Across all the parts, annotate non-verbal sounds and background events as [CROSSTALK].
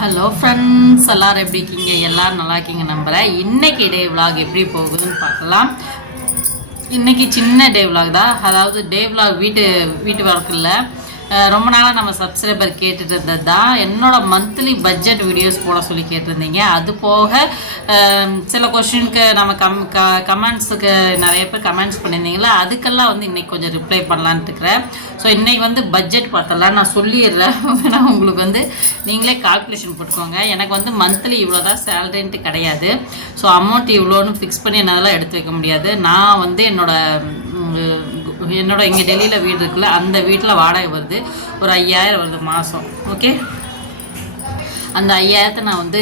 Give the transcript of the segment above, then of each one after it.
Hello friends எல்லாரும் எப்படி இருக்கீங்க? எல்லாரும் நல்லா இருக்கீங்க நம்புகிறேன் இன்னைக்கு டே விலாக் எப்படி போகுதுன்னு பார்க்கலாம். இன்னைக்கு சின்ன டே விலாக் தான். அதாவது டே விலாக் வீட்டு வீட்டு ஒர்க் இல்லை ரொம்ப நாளாக நம்ம சப்ஸ்கிரைபர் கேட்டுட்டு இருந்தது தான் என்னோடய மந்த்லி பட்ஜெட் வீடியோஸ் போட சொல்லி கேட்டிருந்தீங்க. அது போக சில கொஷினுக்கு நம்ம கம் க கமெண்ட்ஸுக்கு நிறைய பேர் கமெண்ட்ஸ் பண்ணியிருந்தீங்களா? அதுக்கெல்லாம் வந்து இன்றைக்கி கொஞ்சம் ரிப்ளை பண்ணலான்ட்டு இருக்கிறேன். ஸோ இன்றைக்கி வந்து பட்ஜெட் பார்த்தலாம் நான் சொல்லிடுறேன். [LAUGHS] வேணா உங்களுக்கு வந்து நீங்களே கால்குலேஷன் போட்டுக்கோங்க. எனக்கு வந்து மந்த்லி இவ்வளோ தான் சேலரின்ட்டு கிடையாது. ஸோ அமௌண்ட் இவ்வளோன்னு ஃபிக்ஸ் பண்ணி என்னால் எடுத்து வைக்க முடியாது. நான் வந்து என்னோடய என்னோட இங்கே டெல்லியில் வீடு இருக்குல்ல அந்த வீட்டில் வாடகை வருது. ஒரு ஐயாயிரம் வருது மாதம் ஓகே அந்த ஐயாயிரத்தை நான் வந்து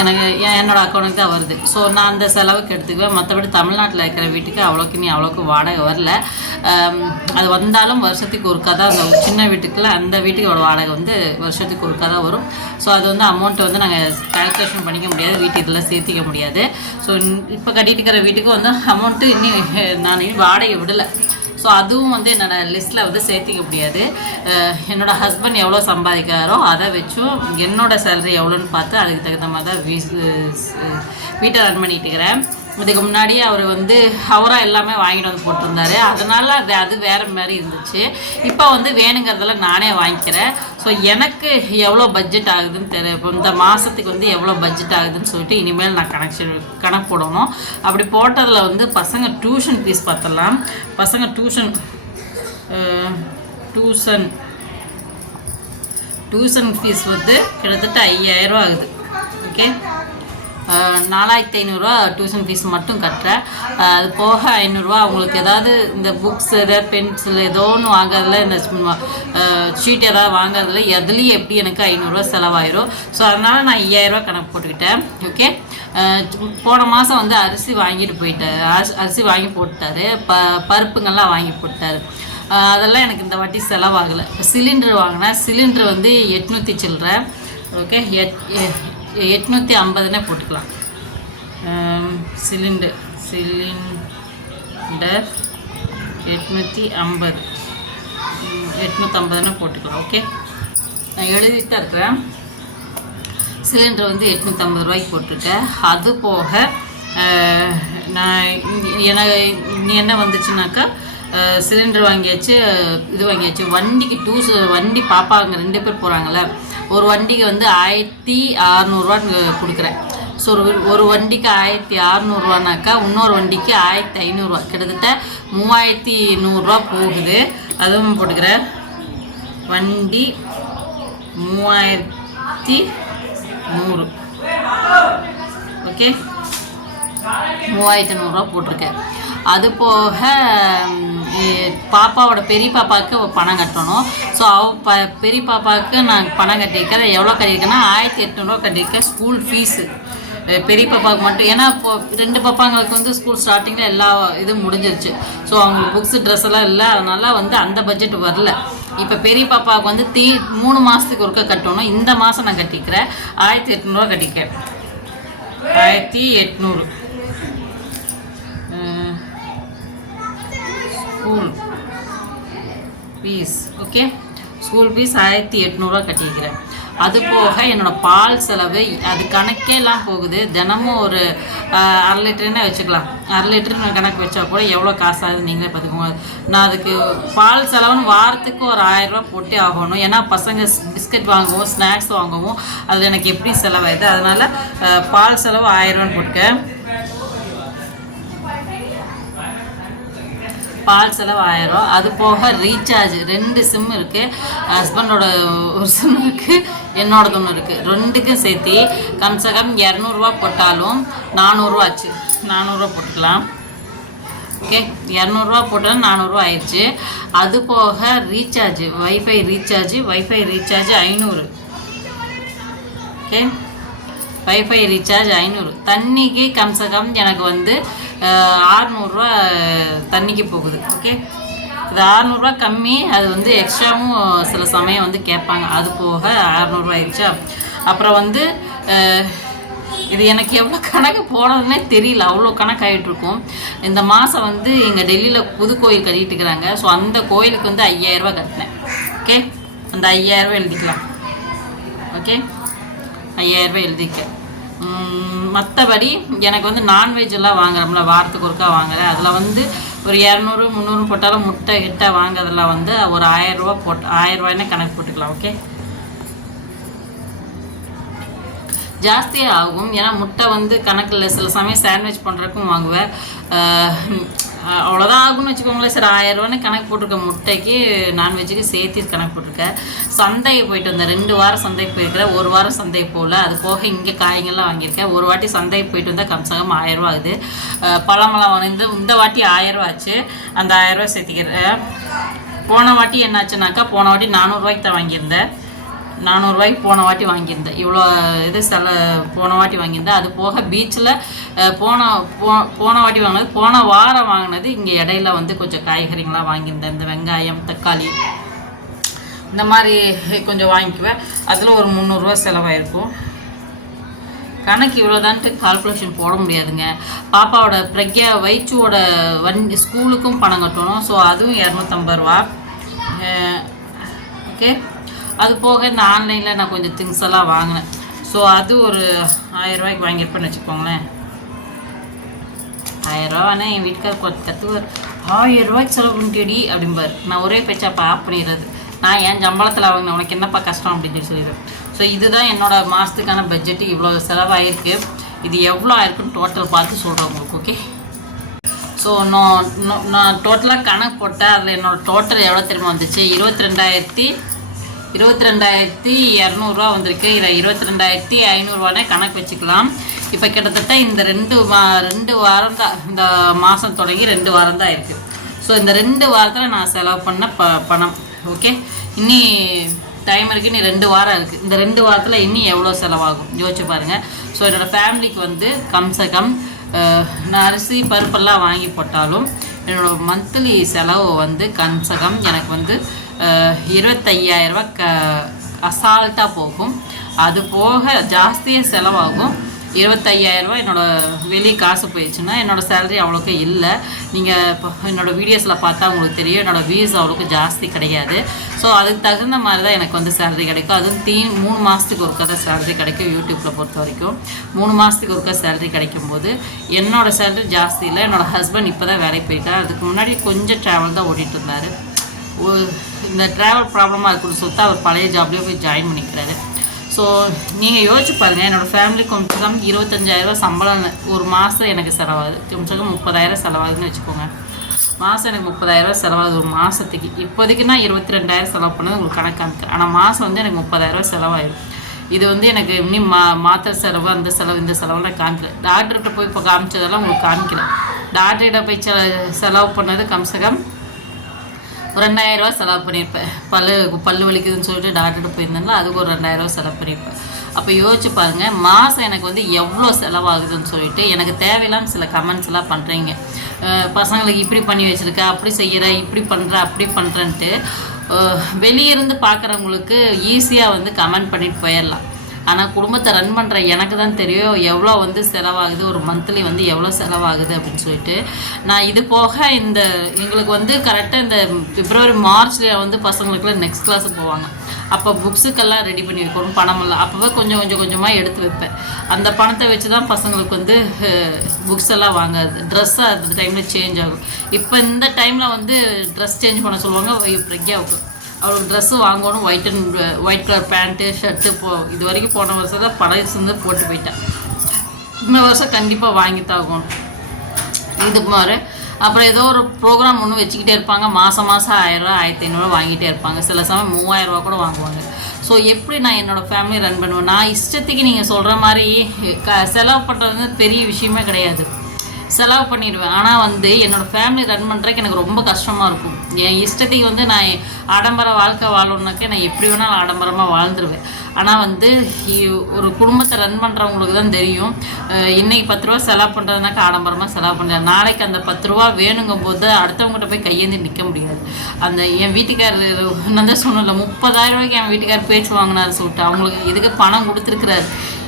எனக்கு என் என்னோட அக்கௌண்ட்டுக்கு தான் வருது. ஸோ நான் அந்த செலவுக்கு எடுத்துக்குவேன். மற்றபடி தமிழ்நாட்டில் இருக்கிற வீட்டுக்கு அவ்வளோக்கு நீ அவ்வளோக்கு வாடகை வரல. Um, அது வந்தாலும் வருஷத்துக்கு ஒருக்கா தான் அந்த சின்ன வீட்டுக்குள்ள அந்த வீட்டுக்கோட வாடகை வந்து வருஷத்துக்கு ஒருக்கா தான் வரும். ஸோ அது வந்து அமௌண்ட் வந்து நாங்கள் கால்குலேஷன் பண்ணிக்க முடியாது. வீட்டு இதில் சேர்த்திக்க முடியாது. ஸோ இப்போ கட்டிட்டு இருக்கிற வீட்டுக்கு வந்து அமௌண்ட்டு இன்னும் நான் இன்னும் வாடகை விடலை. ஸோ அதுவும் வந்து என்னோட லிஸ்ட்டில் வந்து சேர்த்திக்க முடியாது. என்னோடய ஹஸ்பண்ட் எவ்வளோ சம்பாதிக்கிறாரோ அதை வச்சும் என்னோடய சேலரி எவ்வளோன்னு பார்த்து அதுக்கு தகுந்த மாதிரி தான் வீ வீட்டை ரன் பண்ணிட்டு இருக்கிறேன். இதுக்கு முன்னாடி அவர் வந்து அவராக எல்லாமே வாங்கிட்டு வந்து போட்டிருந்தாரு. அதனால அது அது வேறு மாதிரி இருந்துச்சு. இப்போ வந்து வேணுங்கிறதெல்லாம் நானே வாங்கிக்கிறேன். ஸோ எனக்கு எவ்வளோ பட்ஜெட் ஆகுதுன்னு தெரியும் இப்போ இந்த மாதத்துக்கு வந்து எவ்வளோ பட்ஜெட் ஆகுதுன்னு சொல்லிட்டு இனிமேல் நான் கனெக்ஷன் கணக்கு போடணும். அப்படி போட்டதில் வந்து பசங்க டியூஷன் ஃபீஸ் பார்த்துடலாம் பசங்க டியூஷன் டியூஷன் டியூஷன் ஃபீஸ் வந்து கிட்டத்தட்ட ஐயாயிரம் ஆகுது. ஓகே நாலாயிரத்தி ஐநூறுரூவா டியூஷன் ஃபீஸ் மட்டும் கட்டுறேன். அது போக ஐநூறுரூவா அவங்களுக்கு ஏதாவது இந்த புக்ஸ் ஏதாவது பென்சில் ஏதோ ஒன்று வாங்குறதுல இந்த ஷீட் ஏதாவது வாங்குறதுல எதுலேயும் எப்படி எனக்கு ஐநூறுரூவா செலவாயிரும். ஸோ அதனால் நான் ஐயாயிரரூவா கணக்கு போட்டுக்கிட்டேன். ஓகே போன மாதம் வந்து அரிசி வாங்கிட்டு போயிட்டார். அரிசி அரிசி வாங்கி போட்டாரு ப பருப்புங்கள்லாம் வாங்கி போட்டார் அதெல்லாம் எனக்கு இந்த வாட்டி செலவாகலை. சிலிண்டர் வாங்கினேன். சிலிண்டர் வந்து எட்நூற்றி சில்லற. ஓகே எட் எ- எட்நூற்றி ஐம்பதுனே போட்டுக்கலாம். சிலிண்டர் சிலிண்டர் எட்நூற்றி ஐம்பது. எட்நூற்றம்பதுன்னு போட்டுக்கலாம் ஓகே நான் எழுதிட்டு தான் இருக்கிறேன். சிலிண்டர் வந்து எட்நூற்றம்பது ரூபாய்க்கு போட்டிருக்கேன். அது போக நான் என எனக்கு என்ன வந்துச்சுனாக்கா சிலிண்டர் வாங்கியாச்சு இது வாங்கியாச்சு. வண்டிக்கு டூ வண்டி பாப்பாங்க ரெண்டு பேர் போகிறாங்கல்ல ஒரு வண்டிக்கு வந்து ஆயிரத்தி அறநூறுவான்னு கொடுக்குறேன். ஸோ ஒரு ஒரு வண்டிக்கு ஆயிரத்தி அறநூறுவானாக்கா இன்னொரு வண்டிக்கு ஆயிரத்தி ஐநூறுரூவா கிட்டத்தட்ட மூவாயிரத்தி நூறுரூவா போகுது. அதுவும் போட்டுக்கிறேன். வண்டி மூவாயிரத்தி நூறு. ஓகே மூவாயிரத்தி நூறுரூவா போட்டிருக்கேன். அது போக பாப்பாவோட பெரிய பாப்பாவுக்கு பணம் கட்டணும். ஸோ அவ ப பெரிய பாப்பாவுக்கு நான் பணம் கட்டியிருக்கேன். எவ்வளோ கட்டியிருக்கேன்னா ஆயிரத்தி எட்நூறுவா கட்டியிருக்கேன் ஸ்கூல் ஃபீஸு பெரிய பாப்பாவுக்கு மட்டும். ஏன்னா இப்போ ரெண்டு பாப்பாங்களுக்கு வந்து ஸ்கூல் ஸ்டார்டிங்கில் எல்லா இதுவும் முடிஞ்சிருச்சு. ஸோ அவங்களுக்கு புக்ஸு ட்ரெஸ் எல்லாம் இல்லை. அதனால வந்து அந்த பட்ஜெட் வரல. இப்போ பெரிய பாப்பாவுக்கு வந்து தீ மூணு மாதத்துக்கு ஒருக்கா கட்டணும். இந்த மாதம் நான் கட்டிக்கிறேன். ஆயிரத்தி எட்நூறுவா கட்டிக்கிறேன். ஆயிரத்தி எட்நூறு. School fees okay school fees ஆயிரத்தி எட்நூறுவா கட்டிக்கிறேன் அது போக என்னோடய பால் செலவு அது கணக்கேலாம் போகுது. தினமும் ஒரு அரை லிட்டருன்னே வச்சுக்கலாம். அரை லிட்டர்னு கணக்கு வச்சா கூட எவ்வளோ காசு ஆகுது நீங்களே பார்த்துக்கோங்க. நான் அதுக்கு பால் செலவுன்னு வாரத்துக்கு ஒரு ஆயிரரூபா போட்டே ஆகணும். ஏன்னா பசங்க பிஸ்கட் வாங்குவோம் ஸ்நாக்ஸ் வாங்கவும் அது எனக்கு எப்படி செலவாயிடுது அதனால் பால் செலவு ஆயிரரூவான்னு போட்டுக்கேன் பால் செலவு ஆயிரம் அது போக ரீசார்ஜ் ரெண்டு சிம் இருக்குது ஹஸ்பண்டோட ஒரு சிம் இருக்குது என்னோடது ஒன்று இருக்குது ரெண்டுக்கும் சேர்த்து கம்சே கம் இரநூறுவா போட்டாலும் நானூறுரூவா ஆச்சு. நானூறுரூவா போட்டுக்கலாம். ஓகே இரநூறுவா போட்டாலும் நானூறுரூவா ஆயிடுச்சு. அது போக recharge wifi recharge wifi recharge ஐநூறு. ஓகே வைஃபை ரீசார்ஜ் ஐநூறு. தண்ணிக்கு கம்சே கம் எனக்கு வந்து ஆறுநூறுவா தண்ணிக்கு போகுது ஓகே இது அறநூறுவா கம்மி அது வந்து எக்ஸ்ட்ராவும் சில சமயம் வந்து கேட்பாங்க. அது போக அறநூறுவா ஆயிடுச்சா? அப்புறம் வந்து இது எனக்கு எவ்வளோ கணக்கு போனதுன்னே தெரியல. அவ்வளோ கணக்காயிட்டு இருக்கும் இந்த மாதம் வந்து இங்கே டெல்லியில் புது கோயில் கட்டிகிட்டு இருக்கிறாங்க ஸோ அந்த கோயிலுக்கு வந்து ஐயாயிரரூபா கட்டினேன் ஓகே அந்த ஐயாயிரரூபா எழுதிக்கலாம் ஓகே ஐயாயிரரூபா எழுதிக்க. மற்றபடி எனக்கு வந்து நான்வெஜ் எல்லாம் வாங்குறோம்ல வாரத்துக்கு ஒருக்கா வாங்குறேன். அதில் வந்து ஒரு இரநூறு முந்நூறு போட்டாலும் முட்டை கிட்ட வாங்குறதுல வந்து ஒரு ஆயிரரூபா போட்டு ஆயிரரூபாய்னே கணக்கு போட்டுக்கலாம் ஓகே ஜாஸ்தியாக ஆகும். ஏன்னா முட்டை வந்து கணக்கில் சில சமயம் சாண்ட்விச் பண்ணுறதுக்கும் வாங்குவேன். அவ்வளோதான் ஆகும்னு வச்சுக்கோங்களேன். சார் ஆயிரம் ரூபான்னு கணக்கு போட்டிருக்க முட்டைக்கு நான்வெஜ்ஜுக்கு சேர்த்து கணக்கு போட்டிருக்கேன் சந்தைக்கு போயிட்டு வந்தேன். ரெண்டு வாரம் சந்தைக்கு போயிருக்கிறேன். ஒரு வாரம் சந்தைக்கு போகல. அது போக இங்கே காய்ங்கெல்லாம் வாங்கியிருக்கேன். ஒரு வாட்டி சந்தைக்கு போயிட்டு வந்தால் கம்சகம் ஆயிரம் ரூபா ஆகுது. பழமெல்லாம் வந்து இந்த வாட்டி ஆயிரம் ரூபா ஆச்சு. அந்த ஆயிரம் ரூபா சேர்த்திக்கிறேன். போன வாட்டி என்னாச்சுனாக்கா போன வாட்டி நானூறுரூவாய்க்கு தான் வாங்கியிருந்தேன். நானூறுரூவாய்க்கு போன வாட்டி வாங்கியிருந்தேன். இவ்வளோ இது செல போன வாட்டி வாங்கியிருந்தேன். அது போக பீச்சில் போன போ போன வாட்டி வாங்கினது போன வாரம் வாங்கினது இங்கே இடையில வந்து கொஞ்சம் காய்கறிங்களாம் வாங்கியிருந்தேன். இந்த வெங்காயம் தக்காளி இந்த மாதிரி கொஞ்சம் வாங்கிக்குவேன். அதில் ஒரு முந்நூறுரூவா செலவாயிருக்கும். கணக்கு இவ்வளோதான்ட்டு கால்குலேஷன் போட முடியாதுங்க. பாப்பாவோட பிரக்யா வயிற்றுவோட வண்டி ஸ்கூலுக்கும் பணம் கட்டணும். ஸோ அதுவும் இரநூத்தம்பது ரூபா. ஓகே அது போக இந்த ஆன்லைனில் நான் கொஞ்சம் திங்ஸ் எல்லாம் வாங்கினேன். ஸோ அது ஒரு ஆயிரம் ரூபாய்க்கு வாங்கியிருப்பேன்னு வச்சுக்கோங்களேன். ஆயிரம் ரூபானே என் வீட்டுக்கார் கற்றுவார் ஆயிரம் ரூபாய்க்கு செலவு பண்ணிட்டேடி அப்படிம்பார். நான் ஒரே பேச்சாப்பா ஆஃப் பண்ணிடுறது. நான் என் சம்பளத்தில் வாங்கினேன் உனக்கு என்னப்பா கஷ்டம் அப்படின்னு சொல்லி சொல்லிடுவேன். ஸோ இதுதான் என்னோடய மாதத்துக்கான பட்ஜெட்டு இவ்வளோ செலவாயிருக்கு. இது எவ்வளோ ஆயிருக்குன்னு டோட்டல் பார்த்து சொல்கிறேன் உங்களுக்கு ஓகே ஸோ நான் நான் டோட்டலாக கணக்கு போட்டேன். அதில் என்னோடய டோட்டல் எவ்வளோ தெரியுமா வந்துச்சு? இருபத்தி ரெண்டாயிரத்தி இருபத்தி ரெண்டாயிரத்தி இரநூறுவா வந்திருக்கு. இதில் இருபத்தி ரெண்டாயிரத்தி ஐநூறுரூவானே கணக்கு வச்சுக்கலாம். இப்போ கிட்டத்தட்ட இந்த ரெண்டு மா ரெண்டு வாரம் தான் இந்த மாதம் தொடங்கி ரெண்டு வாரம் தான் இருக்குது ஸோ இந்த ரெண்டு வாரத்தில் நான் செலவு பண்ண ப பணம். ஓகே இனி டைம் இருக்குது இனி ரெண்டு வாரம் இருக்குது இந்த ரெண்டு வாரத்தில் இனி எவ்வளோ செலவாகும்? யோசிச்சு பாருங்கள் ஸோ என்னோடய ஃபேமிலிக்கு வந்து கம்சே கம் நான் அரிசி பருப்பெல்லாம் வாங்கி போட்டாலும் என்னோடய மந்த்லி செலவு வந்து கம்சகம் எனக்கு வந்து அஹ், 25000 ரூபாய் க அசால்ட்டாக போகும். அது போக ஜாஸ்தியாக செலவாகும். இருபத்தையாயிரரூபா என்னோடய வெளியே காசு போயிடுச்சுன்னா என்னோடய சேலரி அவ்வளோக்கு இல்லை. நீங்கள் இப்போ என்னோடய வீடியோஸில் பார்த்தா உங்களுக்கு தெரியும். என்னோட வியூஸ் அவ்வளோக்கு ஜாஸ்தி கிடையாது. ஸோ அதுக்கு தகுந்த மாதிரி தான் எனக்கு வந்து சேலரி கிடைக்கும். அதுவும் தீ மூணு மாதத்துக்கு ஒருக்கா தான் சேலரி கிடைக்கும் யூடியூப்பில் பொறுத்த வரைக்கும். மூணு மாதத்துக்கு ஒருக்கா சேலரி கிடைக்கும் போது என்னோடய சேலரி ஜாஸ்தி இல்லை. என்னோடய ஹஸ்பண்ட் இப்போ தான் வேலைக்கு போயிருக்காரு அதுக்கு முன்னாடி கொஞ்சம் ட்ராவல் தான் ஓடிட்டு இருந்தார். இந்த ட்ராவல் ப்ராப்ளமாக இருக்குன்னு சொல்லிட்டு அவர் பழைய ஜாப்லேயே போய் ஜாயின் பண்ணிக்கிறாரு. ஸோ நீங்கள் யோசிச்சு பாருங்கள் என்னோடய ஃபேமிலி கொஞ்சம் இருபத்தஞ்சாயிரரூவா சம்பளம் ஒரு மாதம் எனக்கு செலவாகுது. கொஞ்சம் முப்பதாயிரம் செலவாகுதுன்னு வச்சுக்கோங்க. மாதம் எனக்கு முப்பதாயிரரூவா செலவாகுது ஒரு மாதத்துக்கு இப்போதைக்கு நான் இருபத்தி ரெண்டாயிரம் செலவு பண்ணது உங்களுக்கு கணக்கு காமிக்கிறேன். ஆனால் மாதம் வந்து எனக்கு முப்பதாயிரரூவா செலவாயிடும் இது வந்து எனக்கு இன்னும் மா மாத்திரை செலவு அந்த செலவு இந்த செலவுலாம் காமிக்கல டாக்டர்கிட்ட போய் இப்போ காமிச்சதெல்லாம் உங்களுக்கு காமிக்கல டாக்டர்கிட்ட போய் செலவு பண்ணது கம்சகம் ஒரு ரெண்டாயிரம் செலவு பண்ணியிருப்பேன். பல்லு பல்லு வலிக்குதுன்னு சொல்லிட்டு டாக்டர்கிட்ட போயிருந்தேன்ல அதுக்கு ஒரு ரெண்டாயிரம் ரூபா செலவு பண்ணியிருப்பேன். அப்போ யோசிச்சு பாருங்கள் மாதம் எனக்கு வந்து எவ்வளோ செலவாகுதுன்னு சொல்லிட்டு எனக்கு தேவையில்லாமல் சில கமெண்ட்ஸ் எல்லாம் பண்ணுறீங்க பசங்களுக்கு இப்படி பண்ணி வச்சுருக்க அப்படி செய்கிற இப்படி பண்ணுற அப்படி பண்ணுறன்ட்டு வெளியிருந்து பார்க்குறவங்களுக்கு ஈஸியாக வந்து கமெண்ட் பண்ணிட்டு போயிடலாம். ஆனால் குடும்பத்தை ரன் பண்ணுற எனக்கு தான் தெரியும் எவ்வளோ வந்து செலவாகுது ஒரு மந்த்லி வந்து எவ்வளோ செலவாகுது அப்படின்னு சொல்லிட்டு. நான் இது போக இந்த எங்களுக்கு வந்து கரெக்டாக இந்த பிப்ரவரி மார்ச்ல வந்து பசங்களுக்குலாம் நெக்ஸ்ட் கிளாஸ் போவாங்க. அப்போ புக்ஸுக்கெல்லாம் ரெடி பண்ணி வைக்கணும் பணமெல்லாம் அப்போவே கொஞ்சம் கொஞ்சம் கொஞ்சமாக எடுத்து வைப்பேன். அந்த பணத்தை வச்சு தான் பசங்களுக்கு வந்து புக்ஸ் எல்லாம் வாங்காது ட்ரெஸ்ஸாக அந்த டைமில் சேஞ்ச் ஆகும். இப்போ இந்த டைமில் வந்து ட்ரெஸ் சேஞ்ச் பண்ண சொல்லுவாங்க பிரக்யாவுக்கு அவருக்கு ட்ரெஸ்ஸு வாங்கணும் white and white colour pant shirt போ இது வரைக்கும் போன வருஷம் தான் பழைய இருந்து போட்டு போயிட்டேன். இந்த வருஷம் கண்டிப்பாக வாங்கி தாகணும் இது மாதிரி அப்புறம் ஏதோ ஒரு ப்ரோக்ராம் ஒன்று வச்சுக்கிட்டே இருப்பாங்க. மாதம் மாதம் ஆயிரரூவா ஆயிரத்தி ஐநூறுரூவா வாங்கிட்டே இருப்பாங்க. சில சமயம் மூவாயிரரூவா கூட வாங்குவாங்க. ஸோ எப்படி நான் என்னோடய ஃபேமிலி ரன் பண்ணுவேன்? நான் இஷ்டத்துக்கு நீங்கள் சொல்கிற மாதிரி க செலவு பண்ணுறது பெரிய விஷயமே கிடையாது. செலவு பண்ணிடுவேன். ஆனால் வந்து என்னோடய ஃபேமிலி ரன் பண்ணுறதுக்கு எனக்கு ரொம்ப கஷ்டமாக இருக்கும். என் இஷ்டத்துக்கு வந்து நான் ஆடம்பர வாழ்க்கை வாழணுனாக்கா நான் எப்படி வேணாலும் ஆடம்பரமாக வாழ்ந்துருவேன். ஆனால் வந்து ஒரு குடும்பத்தை ரன் பண்ணுறவங்களுக்கு தான் தெரியும். இன்றைக்கி பத்து ரூபா செலவு பண்ணுறதுனாக்கா ஆடம்பரமாக செலவு பண்ணுறேன் நாளைக்கு அந்த பத்து ரூபா வேணுங்கும் போது அடுத்தவங்ககிட்ட போய் கையேந்தி நிற்க முடியாது. அந்த என் வீட்டுக்காரர் நான் தான் சொன்னல முப்பதாயிரம் ரூபாய்க்கு என் வீட்டுக்காரர் பேச்சு வாங்கினார் சொல்லிட்டு அவங்களுக்கு இதுக்கு பணம் கொடுத்துருக்குறாரு.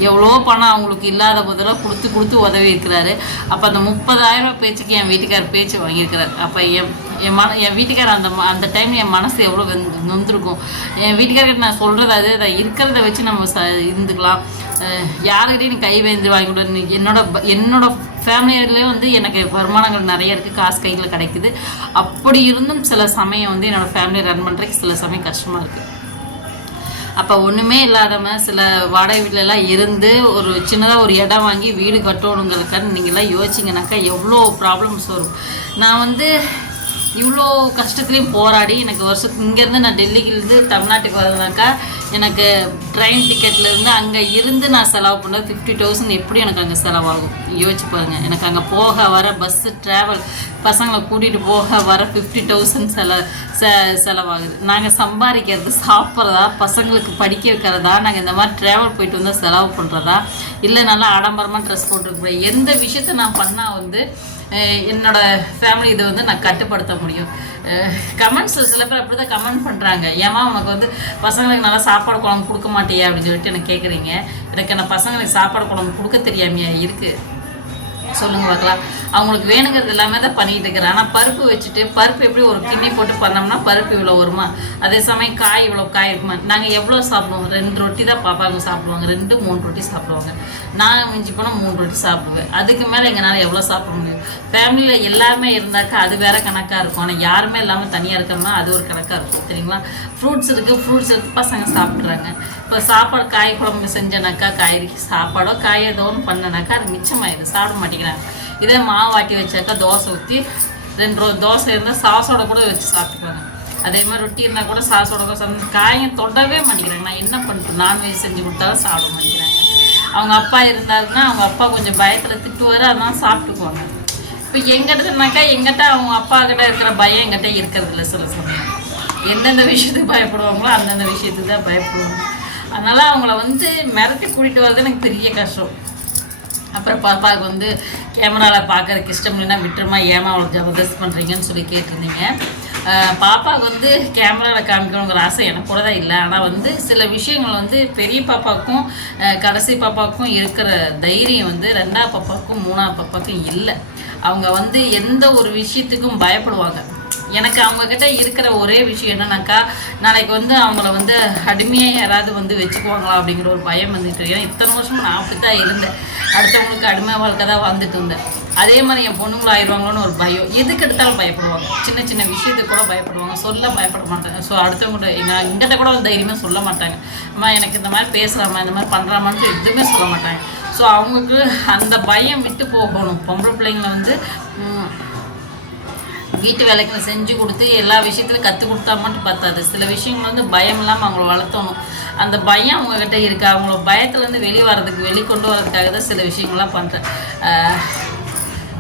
எவ்வளோ பணம் அவங்களுக்கு இல்லாத போதெல்லாம் கொடுத்து கொடுத்து உதவி இருக்கிறாரு. அப்போ அந்த முப்பதாயிரம் ரூபாய் பேச்சுக்கு என் வீட்டுக்கார் பேச்சு வாங்கியிருக்கிறார். அப்போ என் என் மன என் வீட்டுக்காரர் அந்த ம- அந்த டைம் என் மனசு எவ்வளோ நொந்திருக்கும் என் வீட்டுக்காரர்கிட்ட நான் சொல்கிறது அது அதை இருக்கிறத வச்சு நம்ம ச இருந்துக்கலாம். யாருக்கிட்டையும் நீ கை வேந்து வாங்கி கூட. நீ என்னோட என்னோட ஃபேமிலியிலே வந்து எனக்கு வருமானங்கள் நிறைய இருக்குது காசு கையில் கிடைக்குது. அப்படி இருந்தும் சில சமயம் வந்து என்னோடய ஃபேமிலியை ரன் பண்ணுறதுக்கு சில சமயம் கஷ்டமாக இருக்குது அப்போ ஒன்றுமே இல்லாதவங்க சில வாடகை வீட்டிலலாம் இருந்து ஒரு சின்னதாக ஒரு இடம் வாங்கி வீடு கட்டணுங்கிறதுக்காக நீங்களாம் யோசிச்சிங்கனாக்கா எவ்வளோ ப்ராப்ளம்ஸ் வரும். நான் வந்து இவ்வளோ கஷ்டத்துலேயும் போராடி எனக்கு வருஷத்துக்கு இங்கேருந்து நான் டெல்லிக்கிலேருந்து தமிழ்நாட்டுக்கு வரதுனாக்கா எனக்கு ட்ரெயின் டிக்கெட்லேருந்து அங்கே இருந்து நான் செலவு பண்ண ஃபிஃப்டி தௌசண்ட் எப்படி எனக்கு அங்கே செலவாகும்? யோசிச்சு பாருங்கள் எனக்கு அங்கே போக வர பஸ்ஸு ட்ராவல் பசங்களை கூட்டிகிட்டு போக வர ஃபிஃப்டி தௌசண்ட் செல செ செலவாகுது. நாங்கள் சம்பாதிக்கிறது சாப்பிட்றதா பசங்களுக்கு படிக்க வைக்கிறதா நாங்கள் இந்த மாதிரி ட்ராவல் போயிட்டு வந்தால் செலவு பண்ணுறதா இல்லை நல்லா ஆடம்பரமாக ட்ரெஸ் போட்டுருக்க எந்த விஷயத்த நான் பண்ணால் வந்து என்னோட ஃபேமிலி இதை வந்து நான் கட்டுப்படுத்த முடியும். கமெண்ட்ஸில் சில பேர் அப்படி தான் கமெண்ட் பண்ணுறாங்க ஏமா உனக்கு வந்து பசங்களுக்கு நல்லா சாப்பாடு குழம்பு கொடுக்க மாட்டியா அப்படின்னு சொல்லிட்டு எனக்கு கேட்குறீங்க எனக்கு நான் பசங்களுக்கு சாப்பாடு குழம்பு கொடுக்க தெரியாமையா இருக்குது சொல்லுங்க பார்க்கலாம். அவங்களுக்கு வேணுங்கிறது எல்லாமே தான் பண்ணிகிட்டு இருக்கிறேன். ஆனால் பருப்பு வச்சுட்டு பருப்பு எப்படி ஒரு கிண்ணி போட்டு பண்ணோம்னா பருப்பு இவ்வளோ வருமா? அதே சமயம் காய் இவ்வளோ காய் இருக்குமா? நாங்கள் எவ்வளோ சாப்பிடுவோம்? ரெண்டு ரொட்டி தான் பாப்பாங்க சாப்பிடுவாங்க. ரெண்டு மூணு ரொட்டி சாப்பிடுவாங்க. நான் மிஞ்சி போனால் மூணு ரொட்டி சாப்பிடுவேன். அதுக்கு மேலே எங்களால் எவ்வளோ சாப்பிட முடியும்? ஃபேமிலியில் எல்லாருமே இருந்தாக்கா அது வேற கணக்காக இருக்கும். ஆனால் யாருமே இல்லாமல் தனியாக இருக்கிறோம்னா அது ஒரு கணக்காக இருக்கும். சரிங்களா? ஃப்ரூட்ஸ் இருக்குது ஃப்ரூட்ஸ் எடுத்து பசங்க சாப்பிட்றாங்க. இப்போ சாப்பாடு காய் குழம்பு செஞ்சனாக்கா காய்கறி சாப்பாடோ காய் ஏதோ ஒன்று பண்ணனாக்கா அது மிச்சமாயிடும் சாப்பிட மாட்டேங்கிறாங்க. இதே மாவு ஆட்டி வச்சாக்கா தோசை ஊற்றி ரெண்டு ரோ தோசை இருந்தால் சாஸோட கூட வச்சு சாப்பிட்டுக்குவாங்க. அதே மாதிரி ரொட்டி இருந்தால் கூட சாஸோட கூட சாப்பிட்டு காயை தொடவே மாட்டேங்கிறாங்க. நான் என்ன பண்ணுறது நான்வெஜ் செஞ்சு கொடுத்தாலும் சாப்பிட மாட்டேங்கிறாங்க. அவங்க அப்பா இருந்தாருன்னா அவங்க அப்பா கொஞ்சம் பயத்தில் திட்டுவார் அதெல்லாம் சாப்பிட்டுக்குவாங்க. இப்போ எங்கிட்டனாக்கா எங்கிட்ட அவங்க அப்பா கிட்ட இருக்கிற பயம் எங்கிட்ட இருக்கிறது இல்லை சில சமயம். எந்தெந்த விஷயத்துக்கு பயப்படுவாங்களோ அந்தந்த விஷயத்துக்கு தான் பயப்படுவாங்க. அதனால் அவங்கள வந்து மிரட்டி கூட்டிகிட்டு வர்றது எனக்கு பெரிய கஷ்டம். அப்புறம் பாப்பாவுக்கு வந்து கேமராவில் பார்க்கறதுக்கு இஷ்டம் இல்லைன்னா விட்டுருமா ஏமா அவளை ஜபர்தஸ்த் பண்ணுறீங்கன்னு சொல்லி கேட்டிருந்தீங்க. பாப்பாவுக்கு வந்து கேமராவில் காமிக்கணுங்கிற ஆசை எனக்கு கூட தான் இல்லை. ஆனால் வந்து சில விஷயங்கள் வந்து பெரிய பாப்பாவுக்கும் கடைசி பாப்பாவுக்கும் இருக்கிற தைரியம் வந்து ரெண்டாவது பாப்பாவுக்கும் மூணாவது பாப்பாவுக்கும் இல்லை. அவங்க வந்து எந்த ஒரு விஷயத்துக்கும் பயப்படுவாங்க. எனக்கு அவங்கக்கிட்ட இருக்கிற ஒரே விஷயம் என்னன்னாக்கா நாளைக்கு வந்து அவங்கள வந்து அடிமையாக யாராவது வந்து வச்சுக்குவாங்களா அப்படிங்கிற ஒரு பயம் வந்துட்டு ஏன்னா இத்தனை வருஷம் நான் அப்படி தான் இருந்தேன். அடுத்தவங்களுக்கு அடிமை வாழ்க்கை தான் வாழ்ந்துட்டு இருந்தேன். அதே மாதிரி என் பொண்ணுங்களும் ஆயிடுவாங்களோன்னு ஒரு பயம். எதுக்கு எடுத்தாலும் பயப்படுவாங்க. சின்ன சின்ன விஷயத்துக்கு கூட பயப்படுவாங்க. சொல்ல பயப்பட மாட்டாங்க. ஸோ அடுத்தவங்கள்ட்ட நான் எங்கிட்ட கூட தைரியமாக சொல்ல மாட்டாங்க. அம்மா எனக்கு இந்த மாதிரி பேசுகிறாமா இந்த மாதிரி பண்ணுறாமான்னு எதுவுமே சொல்ல மாட்டாங்க. ஸோ அவங்களுக்கு அந்த பயம் விட்டு போகணும். பொம்பளை பிள்ளைங்களை வந்து வீட்டு வேலைகளை செஞ்சு கொடுத்து எல்லா விஷயத்துலையும் கற்றுக் கொடுத்தா மட்டும் பத்தாது. சில விஷயங்கள் வந்து பயம் இல்லாமல் அவங்கள வளர்த்தணும். அந்த பயம் அவங்கக்கிட்ட இருக்கா. அவங்கள பயத்துலேருந்து வெளியே வர்றதுக்கு வெளிக்கொண்டு வரதுக்காக தான் சில விஷயங்கள்லாம் பண்ணுறேன்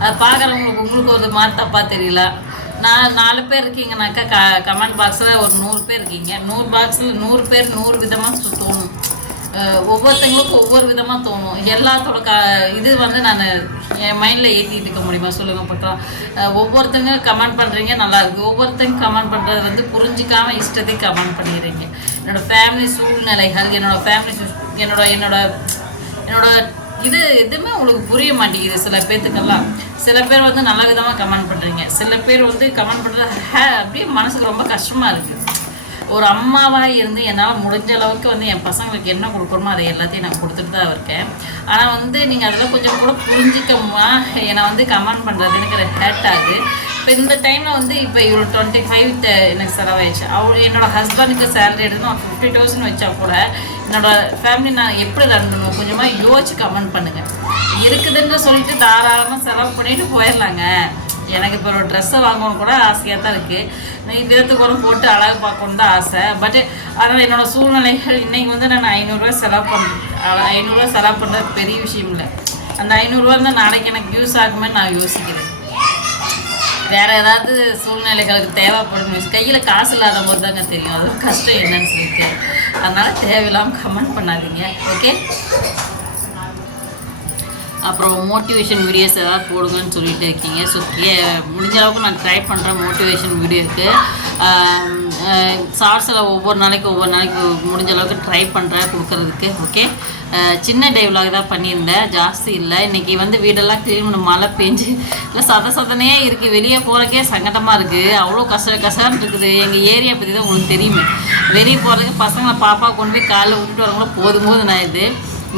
அதை பார்க்குறவங்களுக்கு உங்களுக்கு ஒரு மாதிரி தப்பாக தெரியல. நான் நாலு பேர் இருக்கீங்கனாக்கா க கமெண்ட் பாக்ஸில் ஒரு நூறு பேர் இருக்கீங்க. நூறு பாக்ஸில் நூறு பேர் நூறு விதமாக தோணும். ஒவ்வொருத்தங்களுக்கும் ஒவ்வொரு விதமாக தோணும். எல்லாத்தோட க இது வந்து நான் என் மைண்டில் ஏற்றிட்டு இருக்க முடியுமா? சொல்லுங்க பக்கம் ஒவ்வொருத்தங்க கமெண்ட் பண்ணுறீங்க நல்லா இருக்குது ஒவ்வொருத்தங்க கமெண்ட் பண்ணுறது வந்து புரிஞ்சிக்காமல் இஷ்டத்தையும் கமெண்ட் பண்ணிடுறீங்க. என்னோட ஃபேமிலி சூழ்நிலைகள் என்னோட ஃபேமிலி என்னோட என்னோட என்னோட இது எதுவுமே உங்களுக்கு புரிய மாட்டேங்குது சில பேர்த்துக்கெல்லாம் சில பேர் வந்து நல்ல விதமாக கமெண்ட் பண்ணுறீங்க சில பேர் வந்து கமெண்ட் பண்ணுறது ஹே அப்படியே மனசுக்கு ரொம்ப கஷ்டமாக இருக்குது ஒரு அம்மாவாக இருந்து என்னால் முடிஞ்ச அளவுக்கு வந்து என் பசங்களுக்கு என்ன கொடுக்கணுமோ அதை எல்லாத்தையும் நான் கொடுத்துட்டு தான் இருக்கேன். ஆனால் வந்து நீங்கள் அதில் கொஞ்சம் கூட புரிஞ்சிக்கமா என்னை வந்து கமெண்ட் பண்ணுறது எனக்கு ஹேட் ஆகுது. இப்போ இந்த டைமில் வந்து இப்போ இவ்வளோ டுவெண்ட்டி ஃபைவ் எனக்கு செலவாயிடுச்சு. அவர் என்னோட ஹஸ்பண்டுக்கு சேலரி எடுத்து நான் ஃபிஃப்டி தௌசண்ட் வச்சா கூட என்னோட ஃபேமிலி நான் எப்படி ரன் கொஞ்சமாக யோசிச்சு கமெண்ட் பண்ணுங்கள் இருக்குதுன்னு சொல்லிட்டு தாராளமாக செலவு பண்ணிட்டு போயிடலாங்க. எனக்கு இப்போ ஒரு ட்ரெஸ்ஸை வாங்கணும் கூட ஆசையாக தான் இருக்குது விதத்துக்கு ஒரு போட்டு அழகு பார்க்கணும் தான் ஆசை. பட் ஆனால் என்னோடய சூழ்நிலைகள் இன்றைக்கி வந்து நான் ஐநூறுரூவா செலவு பண்ணுறேன் ஐநூறுரூவா செலவு பண்ணுறது பெரிய விஷயம் இல்லை. அந்த ஐநூறுரூவா இருந்தால் நாளைக்கு எனக்கு யூஸ் ஆகுமே நான் யோசிக்கிறேன். வேறு ஏதாவது சூழ்நிலைகளுக்கு தேவைப்படும் கையில் காசு இல்லாத போது தாங்க தெரியும். அது கஷ்டம் என்னன்னு சொல்லிட்டு. அதனால் தேவையில்லாமல் கமெண்ட் பண்ணாதீங்க. ஓகே அப்புறம் மோட்டிவேஷன் வீடியோஸ் ஏதாவது போடுங்கன்னு சொல்லிட்டு இருக்கீங்க. ஸோ கே முடிஞ்ச அளவுக்கு நான் ட்ரை பண்ணுறேன் மோட்டிவேஷன் வீடியோக்கு ஷார்ட்ஸில் ஒவ்வொரு நாளைக்கு ஒவ்வொரு நாளைக்கு முடிஞ்ச அளவுக்கு ட்ரை பண்ணுறேன் கொடுக்குறதுக்கு. ஓகே சின்ன டைவ்லாக் தான் பண்ணியிருந்தேன். ஜாஸ்தி இல்லை. இன்னைக்கு வந்து வீடெல்லாம் க்ளீன் பண்ண மழை பெஞ்சு இல்லை சத சதனையே இருக்குது வெளியே போகிறக்கே சங்கடமாக இருக்குது அவ்வளோ கஷ்ட கஷ்டம் இருக்குது. எங்கள் ஏரியா பற்றி தான் உங்களுக்கு தெரியுமே. வெளியே போகிறதுக்கு பசங்களை பாப்பா கொண்டு போய் காலைல விட்டுட்டு வரவங்களும் போதும் போது நான் இது.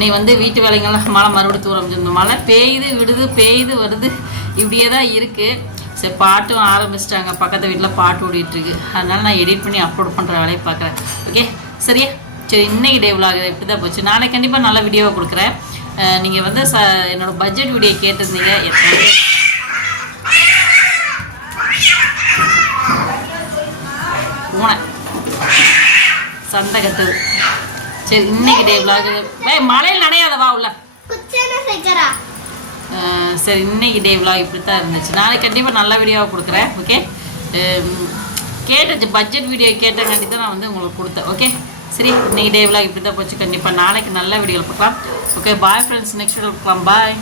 நீ வந்து வீட்டு வேலைங்கள்லாம் மழை மறுபடியும் தூரம் மழை பெய்யுது விடுது பெய்யுது வருது. இப்படியே தான் இருக்குது சரி பாட்டும் ஆரம்பிச்சிட்டாங்க. பக்கத்து வீட்டில் பாட்டு ஓடிட்டுருக்கு. அதனால நான் எடிட் பண்ணி அப்லோட் பண்ணுற வேலையை பார்க்குறேன். ஓகே சரியா? சரி இன்னைக்கு டே vlog இப்படி தான் போச்சு. நாளைக்கு கண்டிப்பாக நல்ல வீடியோவை கொடுக்குறேன். நீங்கள் வந்து ச என்னோட பட்ஜெட் வீடியோ கேட்டிருந்தீங்க. எத்தனை பேர் பூனை சந்தை கட்டுது சரி இன்னைக்கு டே vlog. ஏய் மழையில் நனையாத வா உள்ள. சரி இன்னைக்கு டே vlog இப்படி தான் இருந்துச்சு. நாளைக்கு கண்டிப்பாக நல்ல வீடியோவாக கொடுக்குறேன் ஓகே கேட்டுச்சு பட்ஜெட் வீடியோ கேட்டங்காட்டி தான் நான் வந்து உங்களுக்கு கொடுத்தேன் ஓகே சரி இன்னைக்கு டே vlog இப்படி தான் போச்சு. கண்டிப்பாக நாளைக்கு நல்ல வீடியோவில் பார்க்கலாம். Okay bye friends next video பார்க்கலாம். பாய்